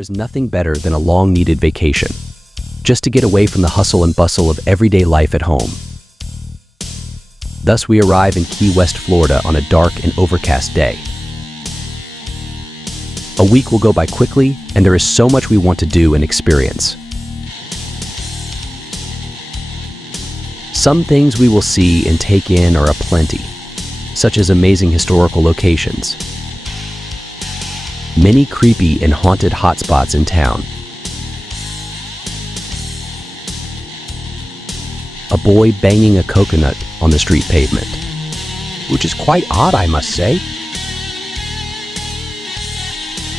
There is nothing better than a long-needed vacation, just to get away from the hustle and bustle of everyday life at home. Thus, we arrive in Key West, Florida on a dark and overcast day. A week will go by quickly, and there is so much we want to do and experience. Some things we will see and take in are aplenty, such as amazing historical locations, many creepy and haunted hotspots in town, a boy banging a coconut on the street pavement, which is quite odd, I must say,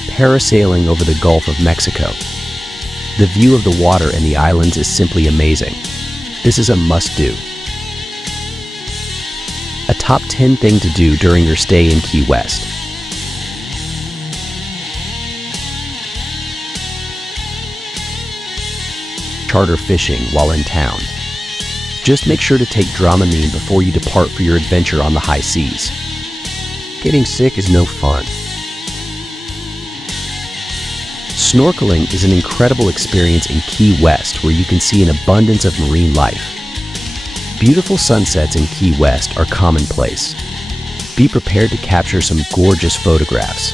parasailing over the Gulf of Mexico. The view of the water and the islands is simply amazing. This is a must-do. A top 10 thing to do during your stay in Key West. Charter fishing while in town. Just make sure to take Dramamine before you depart for your adventure on the high seas. Getting sick is no fun. Snorkeling is an incredible experience in Key West where you can see an abundance of marine life. Beautiful sunsets in Key West are commonplace. Be prepared to capture some gorgeous photographs.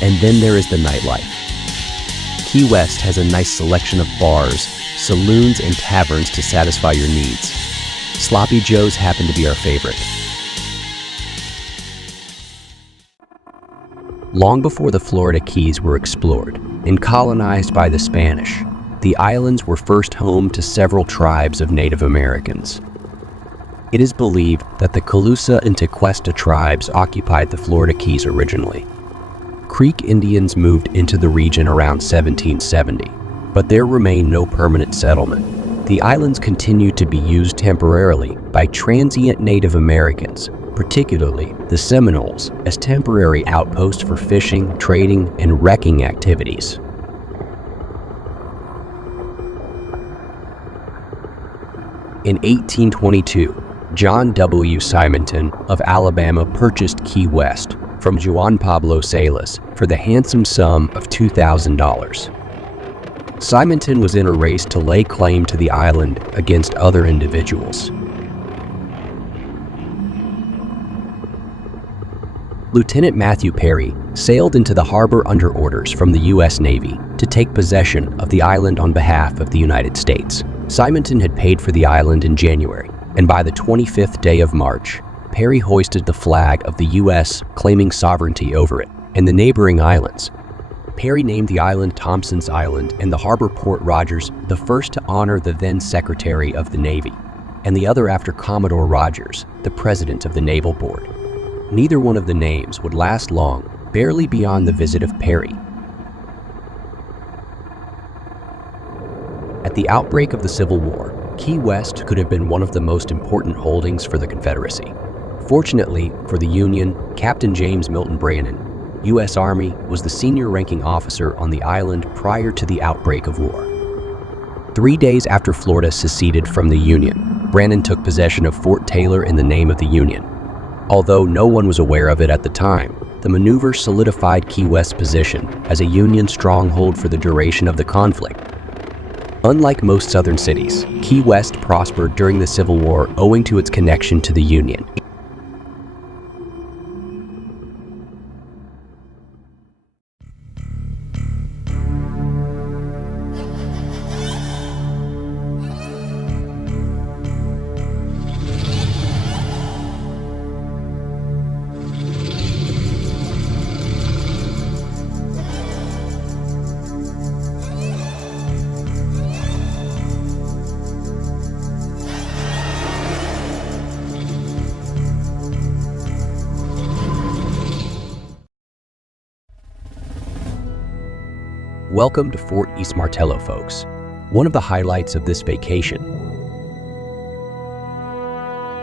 And then there is the nightlife. Key West has a nice selection of bars, saloons, and taverns to satisfy your needs. Sloppy Joe's happen to be our favorite. Long before the Florida Keys were explored and colonized by the Spanish, the islands were first home to several tribes of Native Americans. It is believed that the Calusa and Tequesta tribes occupied the Florida Keys originally. Creek Indians moved into the region around 1770, but there remained no permanent settlement. The islands continued to be used temporarily by transient Native Americans, particularly the Seminoles, as temporary outposts for fishing, trading, and wrecking activities. In 1822, John W. Simonton of Alabama purchased Key West from Juan Pablo Salas for the handsome sum of $2,000. Simonton was in a race to lay claim to the island against other individuals. Lieutenant Matthew Perry sailed into the harbor under orders from the U.S. Navy to take possession of the island on behalf of the United States. Simonton had paid for the island in January, and by the 25th day of March, Perry hoisted the flag of the U.S. claiming sovereignty over it and the neighboring islands. Perry named the island Thompson's Island and the harbor Port Rogers, the first to honor the then Secretary of the Navy, and the other after Commodore Rogers, the President of the Naval Board. Neither one of the names would last long, barely beyond the visit of Perry. At the outbreak of the Civil War, Key West could have been one of the most important holdings for the Confederacy. Fortunately for the Union, Captain James Milton Brannan, U.S. Army, was the senior ranking officer on the island prior to the outbreak of war. 3 days after Florida seceded from the Union, Brannan took possession of Fort Taylor in the name of the Union. Although no one was aware of it at the time, the maneuver solidified Key West's position as a Union stronghold for the duration of the conflict. Unlike most southern cities, Key West prospered during the Civil War owing to its connection to the Union. Welcome to Fort East Martello, folks. One of the highlights of this vacation.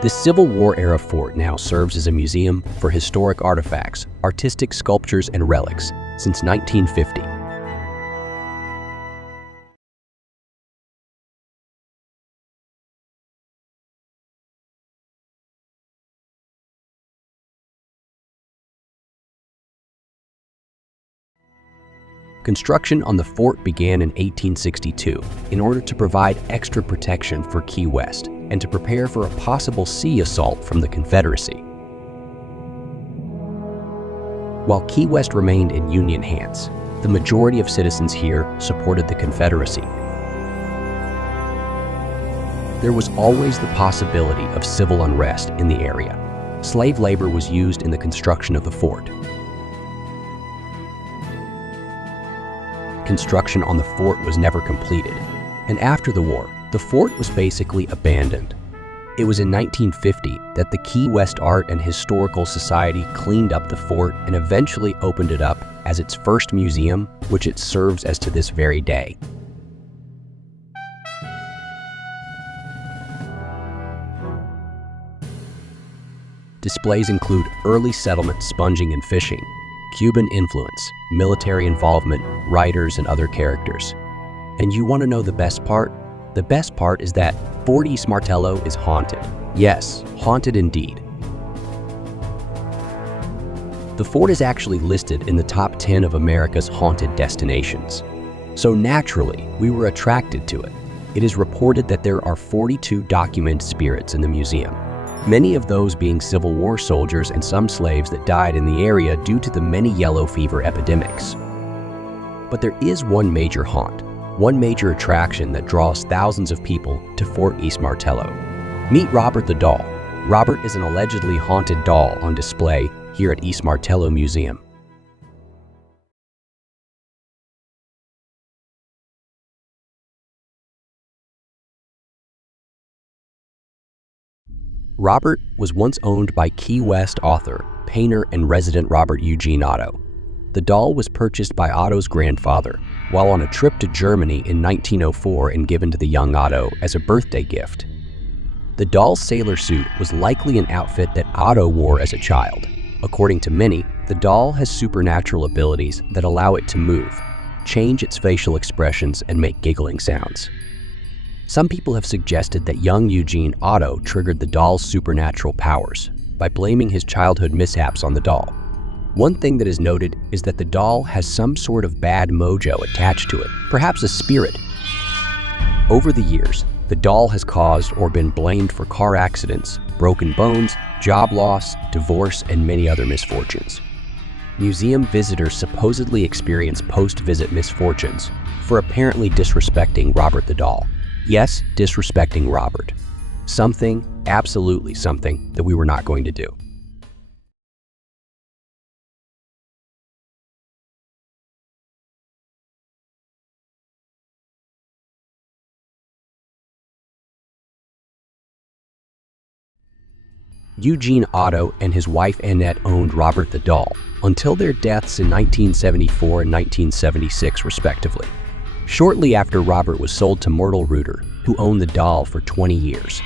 This Civil War-era fort now serves as a museum for historic artifacts, artistic sculptures, and relics since 1950. Construction on the fort began in 1862 in order to provide extra protection for Key West and to prepare for a possible sea assault from the Confederacy. While Key West remained in Union hands, the majority of citizens here supported the Confederacy. There was always the possibility of civil unrest in the area. Slave labor was used in the construction of the fort. Construction on the fort was never completed, and after the war, the fort was basically abandoned. It was in 1950 that the Key West Art and Historical Society cleaned up the fort and eventually opened it up as its first museum, which it serves as to this very day. Displays include early settlement sponging and fishing, Cuban influence, military involvement, writers, and other characters. And you want to know the best part? The best part is that Fort East Martello is haunted. Yes, haunted indeed. The fort is actually listed in the top 10 of America's haunted destinations. So naturally, we were attracted to it. It is reported that there are 42 documented spirits in the museum, many of those being Civil War soldiers and some slaves that died in the area due to the many yellow fever epidemics. But there is one major haunt, one major attraction that draws thousands of people to Fort East Martello. Meet Robert the Doll. Robert is an allegedly haunted doll on display here at East Martello Museum. Robert was once owned by Key West author, painter, and resident Robert Eugene Otto. The doll was purchased by Otto's grandfather while on a trip to Germany in 1904 and given to the young Otto as a birthday gift. The doll's sailor suit was likely an outfit that Otto wore as a child. According to many, the doll has supernatural abilities that allow it to move, change its facial expressions, and make giggling sounds. Some people have suggested that young Eugene Otto triggered the doll's supernatural powers by blaming his childhood mishaps on the doll. One thing that is noted is that the doll has some sort of bad mojo attached to it, perhaps a spirit. Over the years, the doll has caused or been blamed for car accidents, broken bones, job loss, divorce, and many other misfortunes. Museum visitors supposedly experience post-visit misfortunes for apparently disrespecting Robert the doll. Yes, disrespecting Robert. Something, absolutely something, that we were not going to do. Eugene Otto and his wife Annette owned Robert the doll until their deaths in 1974 and 1976, respectively. Shortly after, Robert was sold to Myrtle Reuter, who owned the doll for 20 years.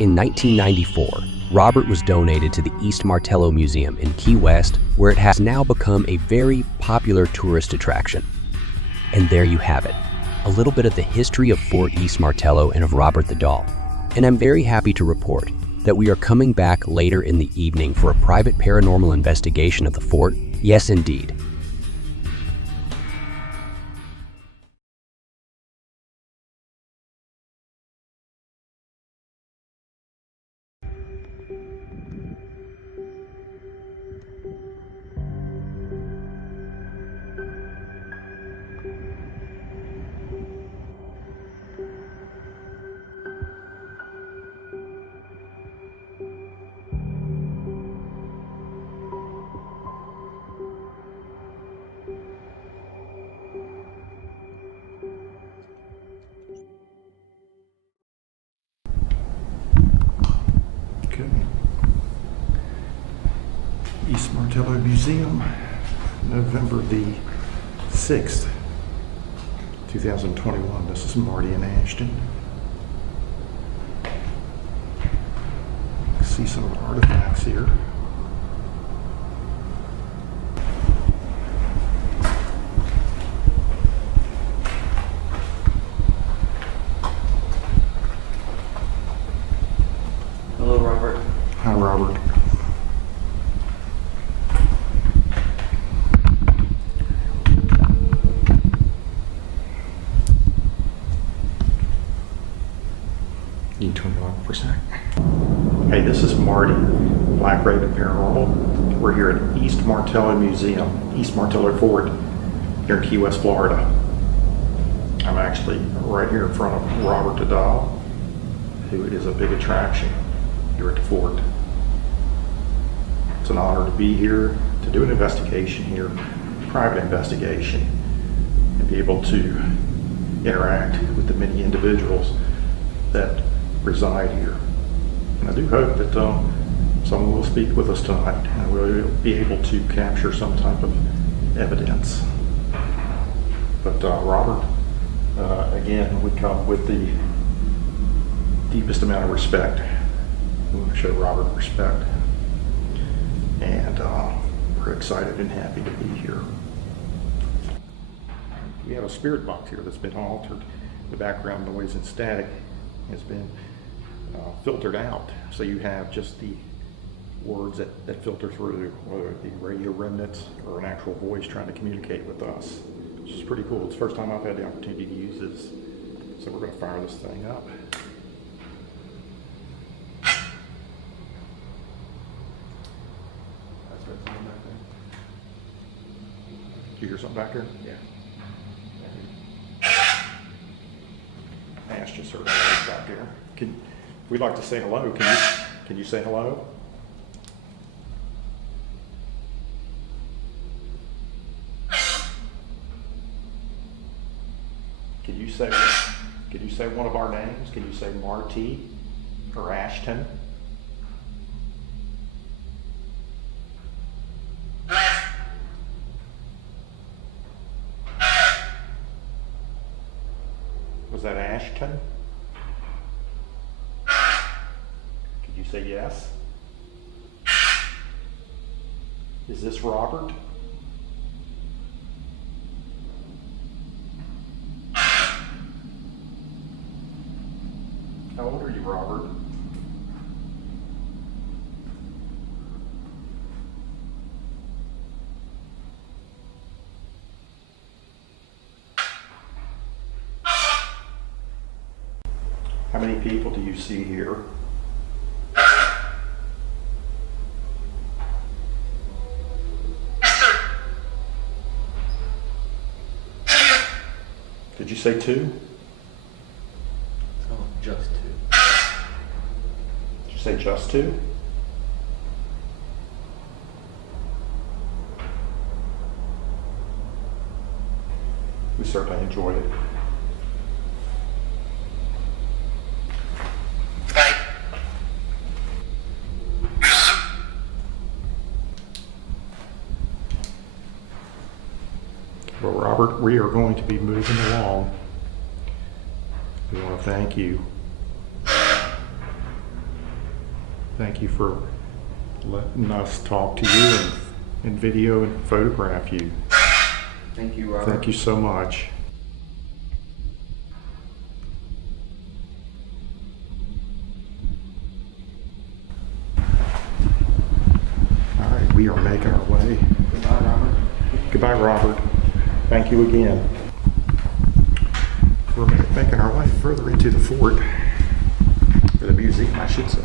In 1994, Robert was donated to the East Martello Museum in Key West, where it has now become a very popular tourist attraction. And there you have it, a little bit of the history of Fort East Martello and of Robert the doll. And I'm very happy to report that we are coming back later in the evening for a private paranormal investigation of the fort. Yes, indeed. East Martello Museum, November the 6th, 2021. This is Marty and Ashton. See some of the artifacts here. Hello, Robert. Hi, Robert. to him for a sec. Hey, this is Marty, Black Raven Paranormal. We're here at East Martello Museum, East Martello Fort, here in Key West, Florida. I'm actually right here in front of Robert Goodall, who is a big attraction here at the fort. It's an honor to be here, to do an investigation here, private investigation, and be able to interact with the many individuals that reside here. And I do hope that someone will speak with us tonight and we'll be able to capture some type of evidence. But Robert, again, we come with the deepest amount of respect. We want to show Robert respect. And we're excited and happy to be here. We have a spirit box here that's been altered. The background noise and static has been filtered out. So you have just the words that filter through, whether it be radio remnants or an actual voice trying to communicate with us, which is pretty cool. It's the first time I've had the opportunity to use this. So we're going to fire this thing up. You hear something back there? Yeah. Ash just heard a voice back there. We'd like to say hello. Can you say hello? Could you say one of our names? Can you say Marty or Ashton? Was that Ashton? Could you say yes? Is this Robert? How old are you, Robert? How many people do you see here? Did you say two? Oh, just two. Did you say just two? We certainly enjoyed it. Well, Robert, we are going to be moving along. We want to thank you. Thank you for letting us talk to you and video and photograph you. Thank you, Robert. Thank you so much. All right, we are making our way. Goodbye, Robert. Goodbye, Robert. Thank you again. We're making our way further into the fort, or the museum, I should say.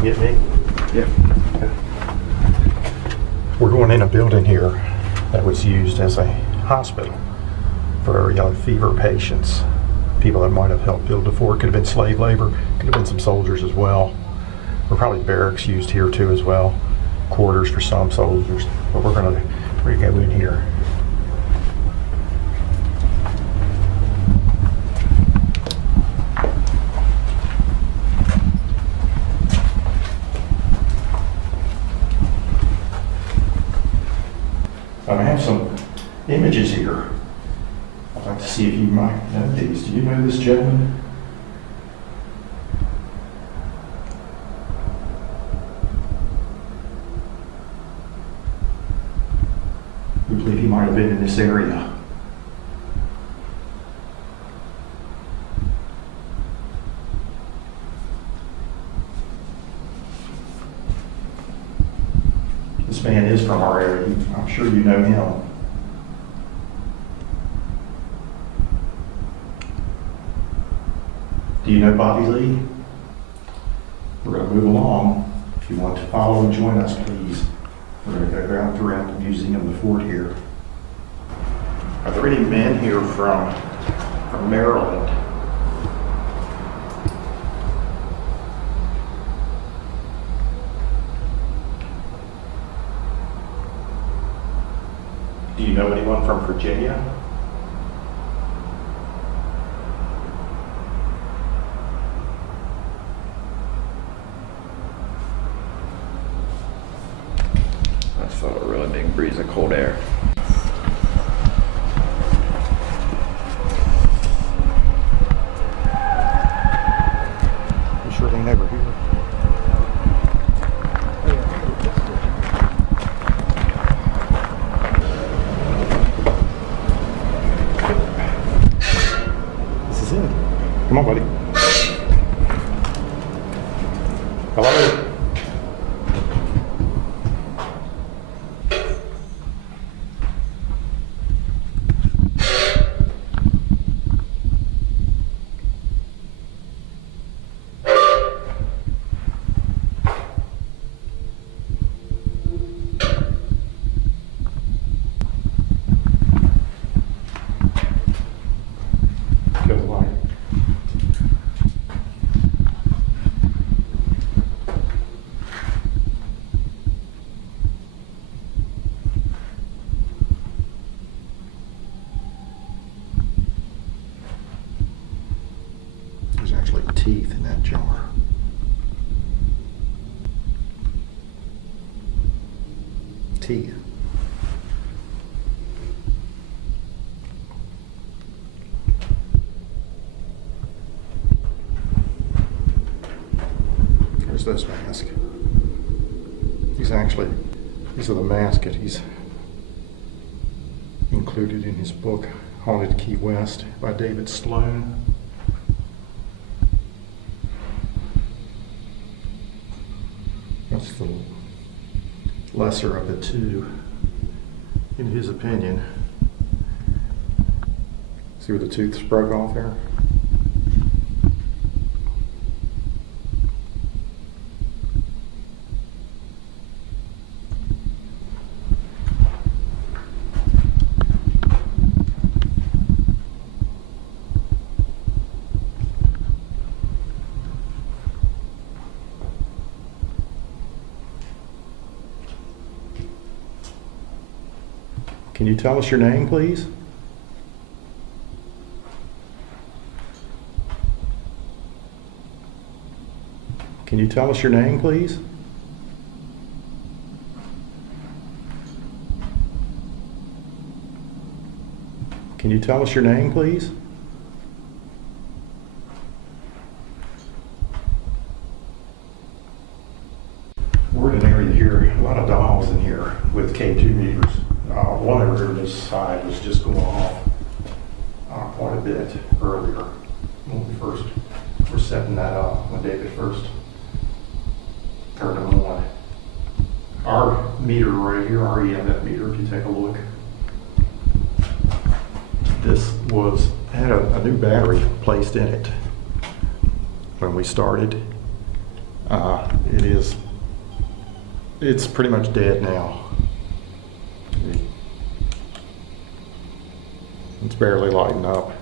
Get me? Yeah. We're going in a building here that was used as a hospital for young fever patients. People that might have helped build the fort. Could have been slave labor, could have been some soldiers as well. Or probably barracks used here too as well. Quarters for some soldiers. But we're gonna go in here. have some images here. I'd like to see if you might know these. Do you know this gentleman? We believe he might have been in this area. This man is from our area. I'm sure you know him. Do you know Bobby Lee? We're going to move along. If you want to follow and join us, please. We're going to go around the museum, the fort here. Are there any men here from Maryland? Do you know anyone from Virginia? I felt a really big breeze of cold air. You sure they never here? This is it. Come on, buddy. Hello. Kill the light. There's actually teeth in that jar. Teeth. Here's this mask. These are the masks that he's included in his book, Haunted Key West by David Sloan. That's the lesser of the two, in his opinion. See where the tooth's broke off there? Can you tell us your name, please? Can you tell us your name, please? Can you tell us your name, please? We're in an area here, a lot of dolls in here with K2 meters. One over here on this side was just going off quite a bit earlier when we first were setting that up, when David first turned them on. Our meter right here, our EMF meter, if you take a look, this had a new battery placed in it when we started. It's pretty much dead now. It's barely lighting up.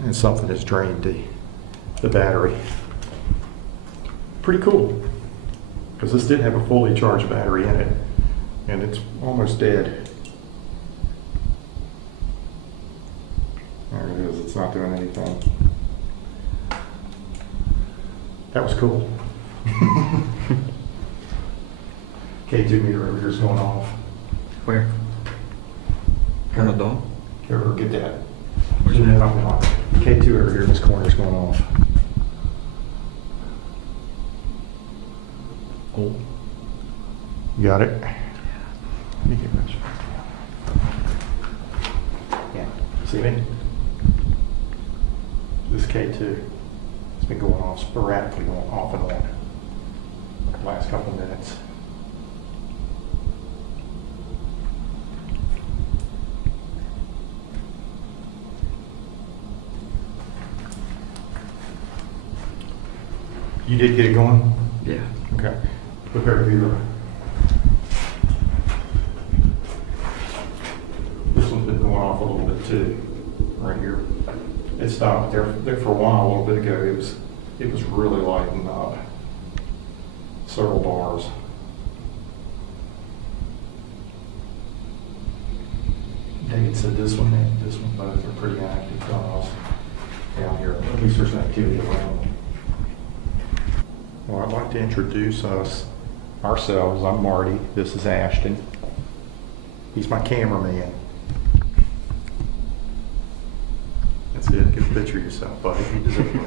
And something has drained the battery. Pretty cool, because this did have a fully charged battery in it, and it's almost dead. There it is, it's not doing anything. That was cool. K2 meter over here is going off. Where? On the dog? Here, get that. Zoom in on that. K2 over here in this corner is going off. Oh. You got it? Let me get this. Yeah. See me? This K2. It's been going off sporadically, going off and on. The last couple of minutes. You did get it going? Yeah. Okay. Prepare to viewer. This one's been going off a little bit too, right here. It stopped there for a while, a little bit ago. It was really lighting up. Several bars. David said this one and this one both are pretty active dials down here. At least there's activity around them. Well, I'd like to introduce ourselves. I'm Marty. This is Ashton. He's my cameraman. That's it. Get a picture of yourself, buddy. You deserve it.